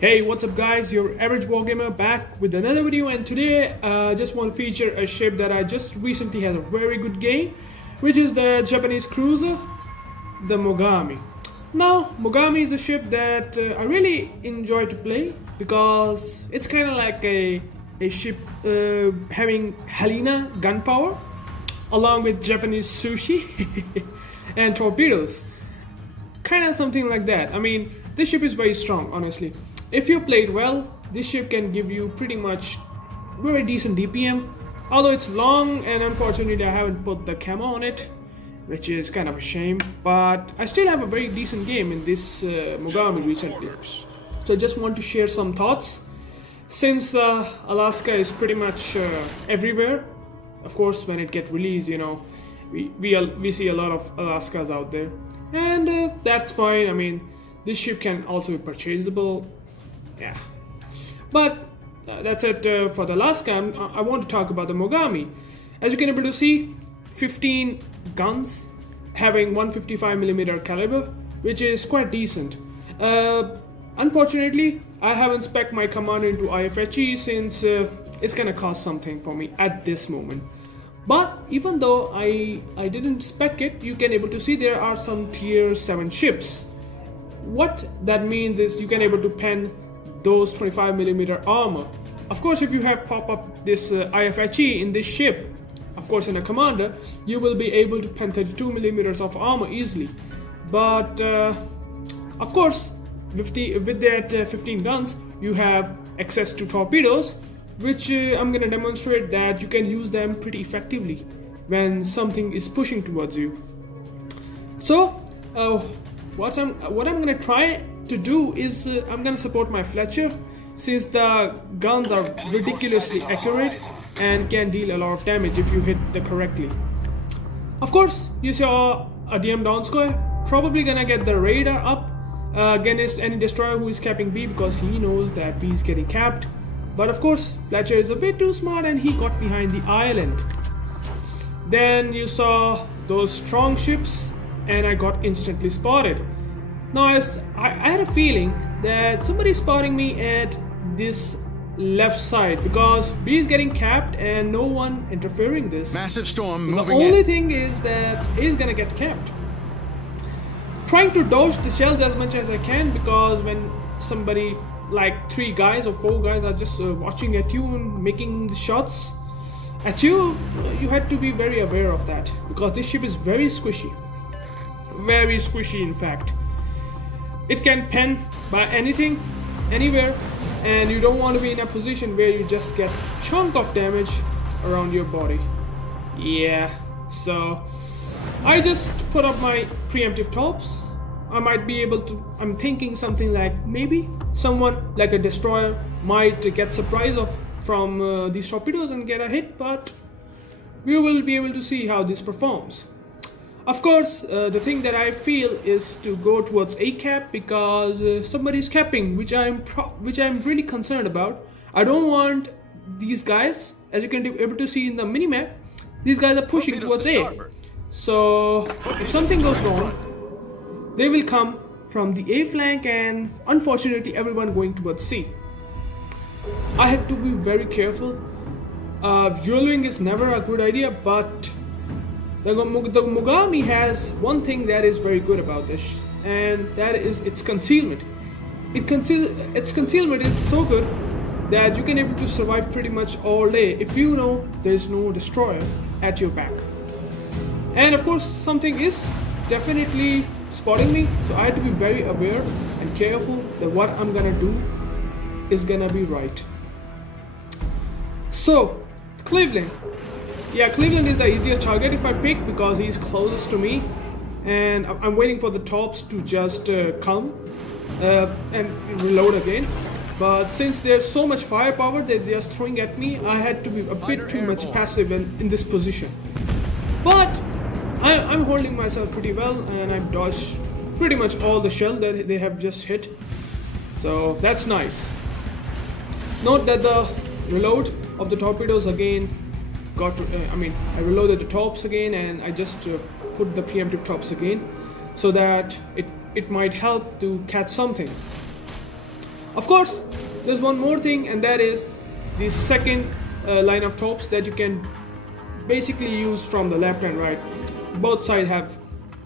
Hey, what's up guys, UrAvgWarGamer back with another video, and today I just want to feature a ship that I just recently had a very good game, which is the Japanese cruiser, the Mogami. Now, Mogami is a ship that I really enjoy to play because it's kind of like a ship having Helena gunpowder along with Japanese sushi and torpedoes. Kind of something like that. I mean, this ship is very strong, honestly. If you played well, this ship can give you pretty much very decent DPM. Although it's long and unfortunately I haven't put the camo on it, which is kind of a shame. But I still have a very decent game in this Mogami recently. So I just want to share some thoughts. Since Alaska is pretty much everywhere, of course when it gets released, you know, we see a lot of Alaskas out there. And that's fine. I mean, this ship can also be purchasable. Yeah, but that's it for the Alaska. I want to talk about the Mogami. As you can able to see, 15 guns having 155mm caliber, which is quite decent. Unfortunately, I haven't spec'd my commander into IFHE since it's gonna cost something for me at this moment. But even though I didn't spec it, you can able to see there are some tier 7 ships. What that means is you can able to pen those 25mm armor. Of course, if you have pop up this IFHE in this ship, of course in a commander, you will be able to pen 32mm of armor easily. But of course, with that 15 guns, you have access to torpedoes, which I'm gonna demonstrate that you can use them pretty effectively when something is pushing towards you. So what I'm gonna try to do is I'm gonna support my Fletcher, since the guns are ridiculously accurate and can deal a lot of damage if you hit the correctly. Of course, you saw a DM down square, probably gonna get the radar up against any destroyer who is capping B, because he knows that B is getting capped. But of course, Fletcher is a bit too smart and he got behind the island. Then you saw those strong ships and I got instantly spotted. Now I had a feeling that somebody's spotting me at this left side because B is getting capped and no one interfering this. Massive storm the moving in. only thing is that he's gonna get capped. Trying to dodge the shells as much as I can, because when somebody like 3 guys or 4 guys are just watching at you and making the shots at you, you had to be very aware of that, because this ship is very squishy. Very squishy, in fact. It can pen by anything, anywhere, and you don't want to be in a position where you just get chunk of damage around your body. Yeah, so I just put up my preemptive Torps. I might be able to, I'm thinking something like maybe someone like a destroyer might get surprised from these torpedoes and get a hit, but we will be able to see how this performs. Of course, the thing that I feel is to go towards A cap, because somebody is capping, which I'm really concerned about. I don't want these guys, as you can be able to see in the minimap, these guys are pushing towards A. So if something goes wrong, they will come from the A flank, and unfortunately everyone going towards C. I had to be very careful. Dueling is never a good idea, but the Mogami has one thing that is very good about this, and that is its concealment. Its concealment is so good that you can able to survive pretty much all day if you know there is no destroyer at your back. And of course, something is definitely spotting me, so I have to be very aware and careful that what I'm gonna do is gonna be right. So Cleveland. Yeah, Cleveland is the easiest target if I pick, because he's closest to me, and I'm waiting for the Torps to just come and reload again. But since there's so much firepower they're just throwing at me, I had to be a bit too much passive in this position. But I'm holding myself pretty well, and I've dodged pretty much all the shell that they have just hit, so that's nice. Note that the reload of the torpedoes again I reloaded the Torps again, and I just put the preemptive Torps again, so that it might help to catch something. Of course, there's one more thing, and that is the second line of torps that you can basically use from the left and right. Both sides have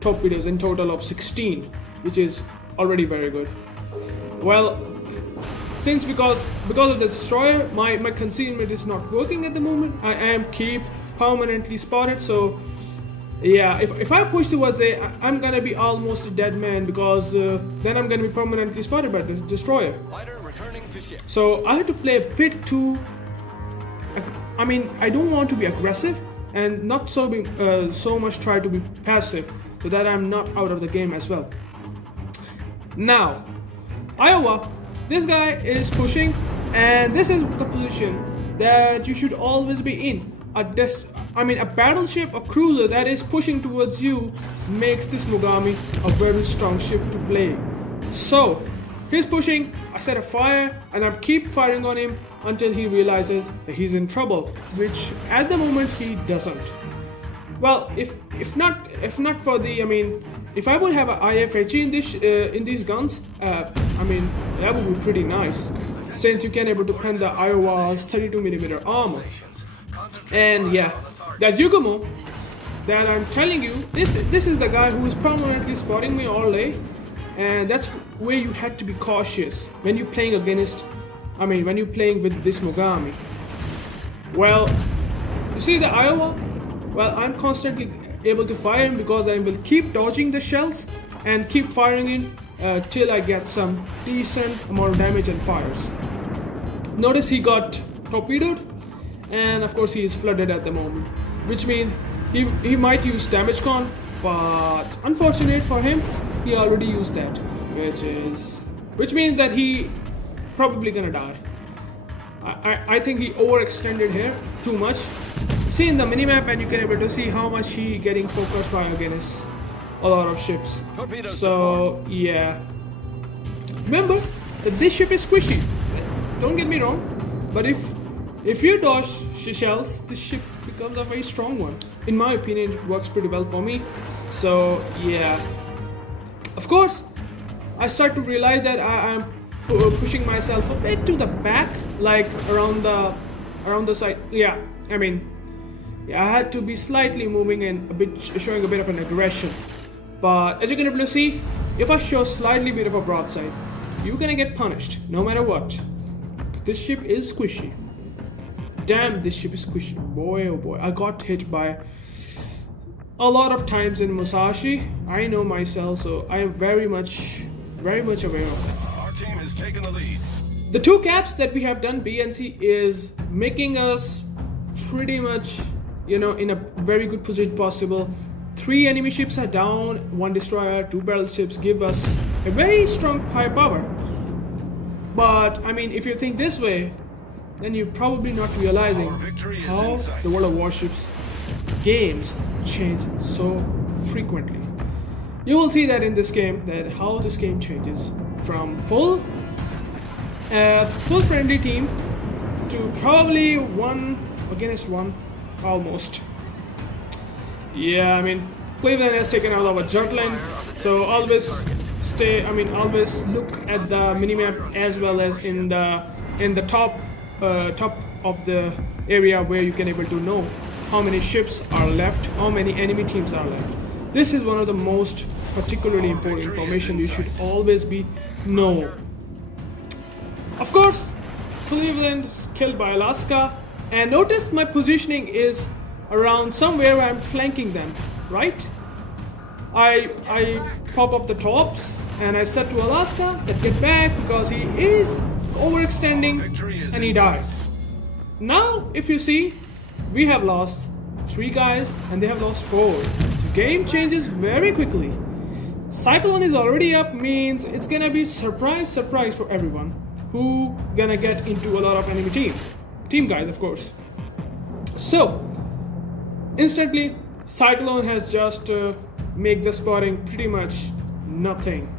torpedoes in total of 16, which is already very good. Well, since because of the destroyer, my concealment is not working at the moment. I am keep permanently spotted, so yeah, if I push towards A, I'm gonna be almost a dead man, because then I'm gonna be permanently spotted by the destroyer. So I have to play a bit too. I mean, I don't want to be aggressive and not so much try to be passive, so that I'm not out of the game as well. Now, Iowa, this guy is pushing, and this is the position that you should always be in. A battleship or cruiser that is pushing towards you makes this Mogami a very strong ship to play. So he's pushing, I set a fire, and I keep firing on him until he realizes that he's in trouble, which at the moment he doesn't. Well, if not for the, if I would have an IFHE in these guns, that would be pretty nice, since you can able to pen the Iowa's 32mm armor. And yeah, that Yugumo that I'm telling you, this is the guy who is permanently spotting me all day, and that's where you have to be cautious when you're playing when you're playing with this Mogami. Well, you see the Iowa? Well, I'm constantly able to fire him because I will keep dodging the shells and keep firing in till I get some decent amount of damage and fires. Notice he got torpedoed, and of course he is flooded at the moment, which means he might use damage con, but unfortunate for him, he already used that, which means that he probably gonna die. I think he overextended here too much. See in the minimap, and you can able to see how much he getting focus fire against a lot of ships. So yeah, remember that this ship is squishy. Don't get me wrong, but if you dodge shells, this ship becomes a very strong one. In my opinion, it works pretty well for me. So yeah, of course, I start to realize that I'm pushing myself a bit to the back, like around the side. Yeah, I had to be slightly moving and showing a bit of an aggression. But as you can able to see, if I show slightly bit of a broadside, you're gonna get punished no matter what. But this ship is squishy. Damn, this ship is squishy. Boy, oh boy, I got hit by a lot of times in Musashi. I know myself, so I am very much aware of that. Our team has taken the lead. The two caps that we have done, B and C, is making us pretty much, in a very good position possible. 3 enemy ships are down, 1 destroyer, 2 battleships give us a very strong firepower. But if you think this way, then you're probably not realizing how the World of Warships games change so frequently. You will see that in this game, that how this game changes from full friendly team to probably 1 against 1 almost. Yeah, Cleveland has taken out of a Jutland, so always always look at the minimap as well as in the top of the area where you can able to know how many ships are left, how many enemy teams are left. This is one of the most particularly important information you should always know. Of course, Cleveland killed by Alaska, and notice my positioning is around somewhere where I'm flanking them, right? I pop up the Torps and I said to Alaska that get back because he is overextending and he died. Now if you see, we have lost 3 guys and they have lost 4. The game changes very quickly. Cyclone is already up, means it's gonna be surprise for everyone who gonna get into a lot of enemy team guys, of course. So instantly Cyclone has just make the spotting pretty much nothing.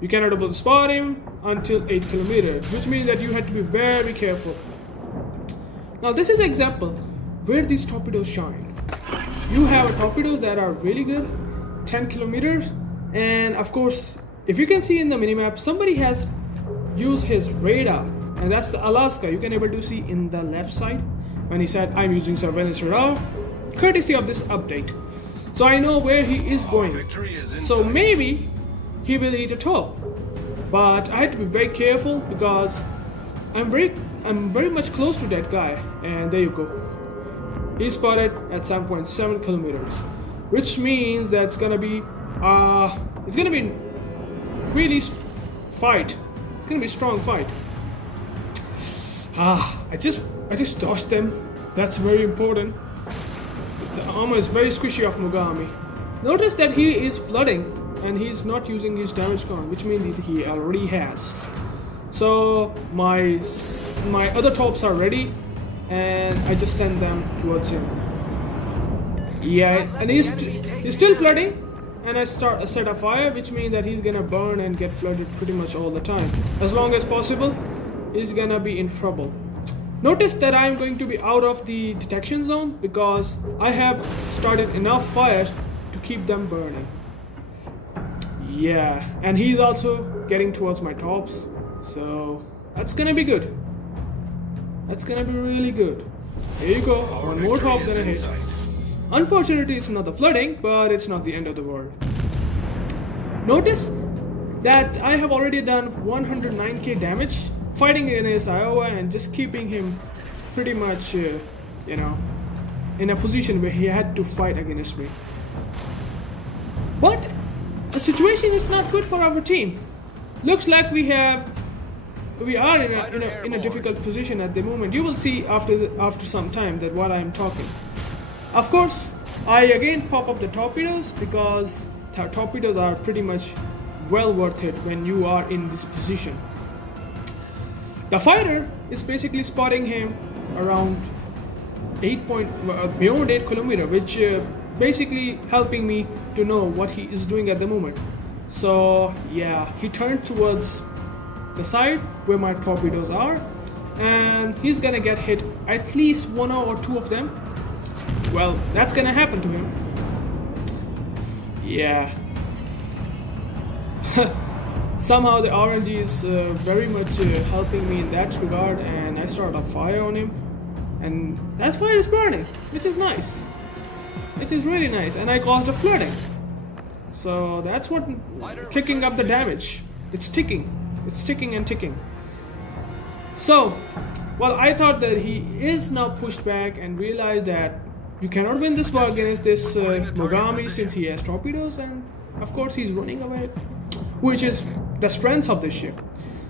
You cannot able to spot him until 8 kilometers, which means that you have to be very careful. Now this is an example where these torpedoes shine. You have torpedoes that are really good, 10 kilometers, and of course if you can see in the minimap, somebody has use his radar, and that's the Alaska. You can able to see in the left side when he said, I'm using surveillance radar, courtesy of this update. So I know where he is going. So maybe he will eat a torp. But I had to be very careful because I'm very much close to that guy. And there you go. He's spotted at 7.7 kilometers, which means that's gonna be it's gonna be really fight. It's gonna be a strong fight. I just dodged them. That's very important. The armor is very squishy of Mogami. Notice that he is flooding and he's not using his damage con, which means he already has. So my other torps are ready, and I just send them towards him. Yeah, and he's still flooding, and I set a fire, which means that he's gonna burn and get flooded pretty much all the time. As long as possible, he's gonna be in trouble. Notice that I'm going to be out of the detection zone because I have started enough fires to keep them burning. Yeah, and he's also getting towards my torps, so that's gonna be good. That's gonna be really good. Here you go, one more torp than a hit. Unfortunately, it's not the flooding, but it's not the end of the world. Notice that I have already done 109k damage fighting against Iowa and just keeping him pretty much, in a position where he had to fight against me. But the situation is not good for our team. Looks like we are in a difficult position at the moment. You will see after some time that what I am talking. Of course, I again pop up the torpedoes because the torpedoes are pretty much well worth it when you are in this position. The fighter is basically spotting him around beyond 8 kilometers, which basically helping me to know what he is doing at the moment. So yeah, he turned towards the side where my torpedoes are, and he's gonna get hit at least one or two of them. Well, that's gonna happen to him. Yeah. Somehow the RNG is very much helping me in that regard, and I start a fire on him, and that fire is burning, which is nice. It is really nice, and I caused a flooding. So that's what kicking up the damage. It's ticking. It's ticking and ticking. So, well, I thought that he is now pushed back and realized that you cannot win this war against this Mogami since he has torpedoes, and of course he's running away, which is the strength of this ship.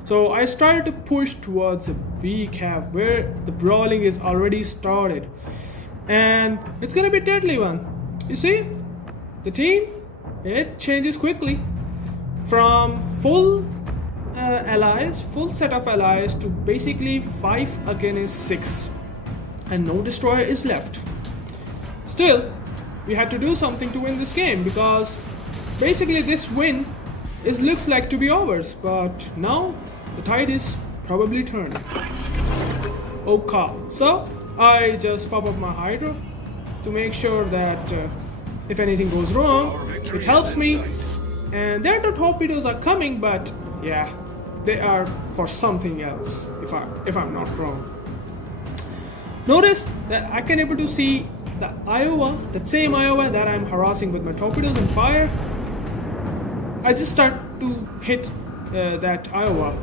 So I started to push towards a B cap where the brawling is already started, and it's gonna be a deadly one. You see, the team, it changes quickly from full set of allies to basically 5 against 6, and no destroyer is left. Still, we had to do something to win this game because basically this win looks like to be ours, but now the tide is probably turning. Okay, so I just pop up my hydro to make sure that if anything goes wrong, it helps me. And their torpedoes are coming, but yeah, they are for something else, if I'm not wrong. Notice that I can able to see the Iowa, that same Iowa that I'm harassing with my torpedoes and fire. I just start to hit that Iowa.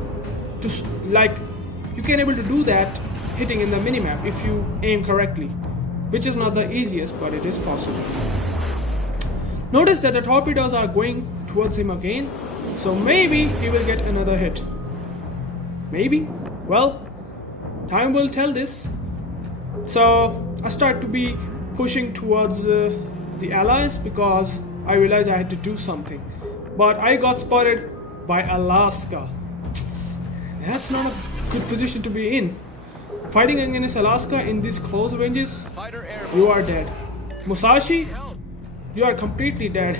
You can able to do that hitting in the minimap if you aim correctly, which is not the easiest, but it is possible. Notice that the torpedoes are going towards him again, so maybe he will get another hit. Maybe? Well, time will tell this. So I start to be pushing towards the allies because I realized I had to do something. But I got spotted by Alaska. That's not a good position to be in. Fighting against Alaska in these close ranges, you are dead. Musashi, you are completely dead.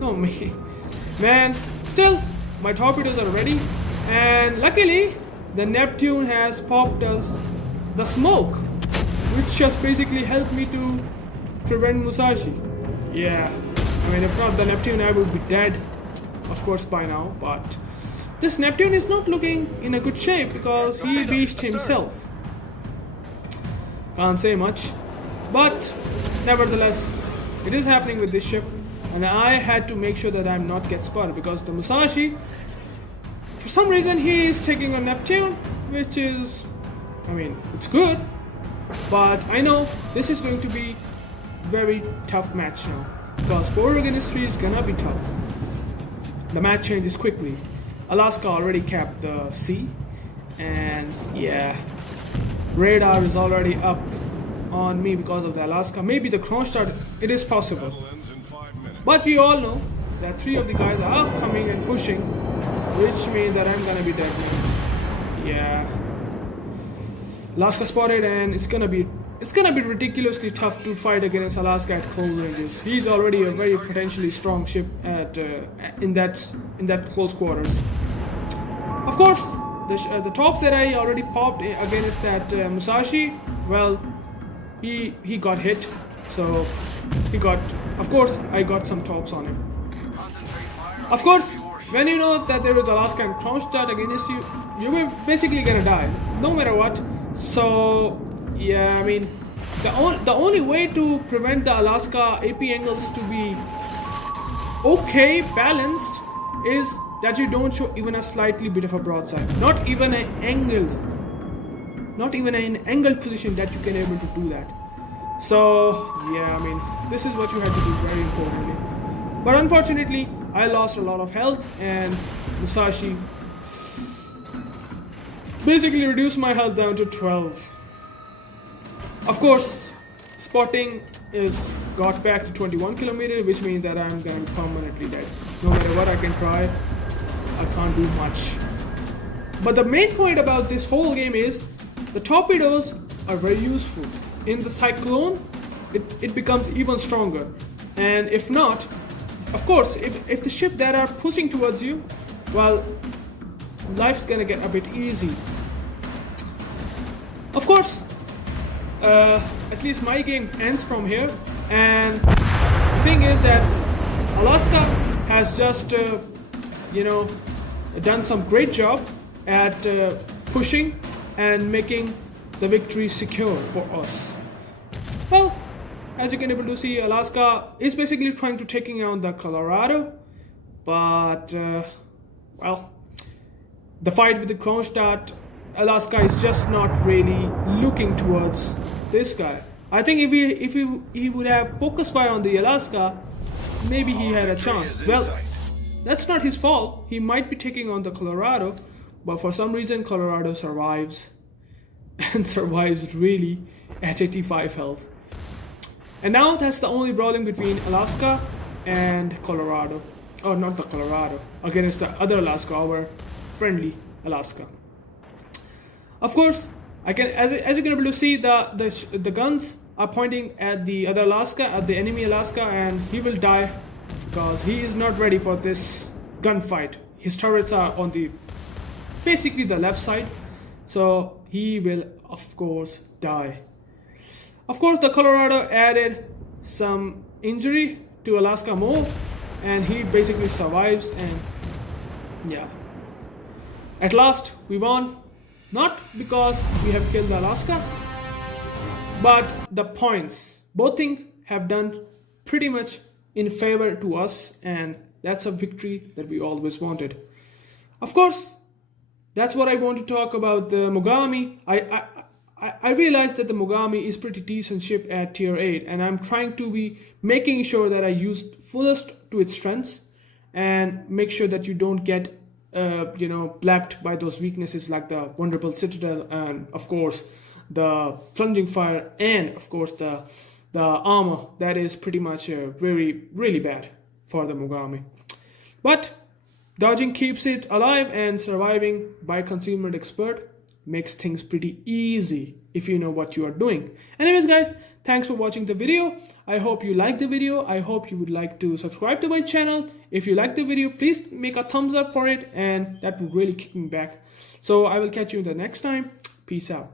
Oh man. Still, my torpedoes are ready, and luckily the Neptune has popped us the smoke, which just basically helped me to prevent Musashi. Yeah, I mean, if not the Neptune, I would be dead, of course, by now. But this Neptune is not looking in a good shape because he beached himself. Can't say much, but nevertheless, it is happening with this ship, and I had to make sure that I'm not get spotted because the Musashi, for some reason, he is taking on Neptune, which is, I mean, it's good, but I know this is going to be very tough match now because 4 against 3 is gonna be tough. The match changes quickly. Alaska already capped the sea, and yeah, radar is already up on me because of the Alaska. Maybe the Kronstadt, it is possible, but we all know that 3 of the guys are coming and pushing, which means that I'm gonna be dead now. Yeah, Alaska spotted, and it's gonna be ridiculously tough to fight against Alaska at close ranges. He's already a very potentially strong ship at in that close quarters. Of course, the Torps that I already popped against that Musashi, well, he got hit, so he got. Of course, I got some Torps on him. Of course, when you know that there is Alaska and Kronstadt against you, you're basically gonna die, no matter what. So yeah, I mean, the only way to prevent the Alaska AP angles to be okay, balanced, is that you don't show even a slightly bit of a broadside, not even an angled position that you can able to do that. So yeah, I mean, this is what you have to do very importantly. But unfortunately, I lost a lot of health, and Musashi basically reduced my health down to 12. Of course, spotting is got back to 21 kilometers, which means that I'm going to be permanently dead. No matter what I can try, I can't do much. But the main point about this whole game is the torpedoes are very useful. In the cyclone, it becomes even stronger. And if not, of course, if the ship that are pushing towards you, well, life's gonna get a bit easy. Of course, at least my game ends from here, and the thing is that Alaska has just done some great job at pushing and making the victory secure for us. Well, as you can able to see, Alaska is basically trying to taking out the Colorado, but well, the fight with the Kronstadt, Alaska is just not really looking towards this guy. I think if he would have focused fire on the Alaska, maybe he had a chance. Well, that's not his fault. He might be taking on the Colorado, but for some reason Colorado survives, and survives really at 85 health. And now that's the only brawling between Alaska and Colorado. Oh, not the Colorado, against the other Alaska, our friendly Alaska. Of course, I can, as you can able to see, the guns are pointing at the other Alaska, at the enemy Alaska, and he will die because he is not ready for this gunfight. His turrets are on basically the left side, so he will of course die. Of course, the Colorado added some injury to Alaska more, and he basically survives, and yeah, at last we won. Not because we have killed the Alaska, but the points. Both things have done pretty much in favor to us, and that's a victory that we always wanted. Of course, that's what I want to talk about the Mogami. I realized that the Mogami is pretty decent ship at tier 8, and I'm trying to be making sure that I use fullest to its strengths and make sure that you don't get blapped by those weaknesses like the vulnerable citadel, and of course the plunging fire, and of course the armor that is pretty much really bad for the Mogami. But dodging keeps it alive, and surviving by concealment expert makes things pretty easy if you know what you are doing. Anyways guys, thanks for watching the video. I hope you liked the video. I hope you would like to subscribe to my channel. If you liked the video, please make a thumbs up for it, and that would really kick me back. So I will catch you the next time. Peace out.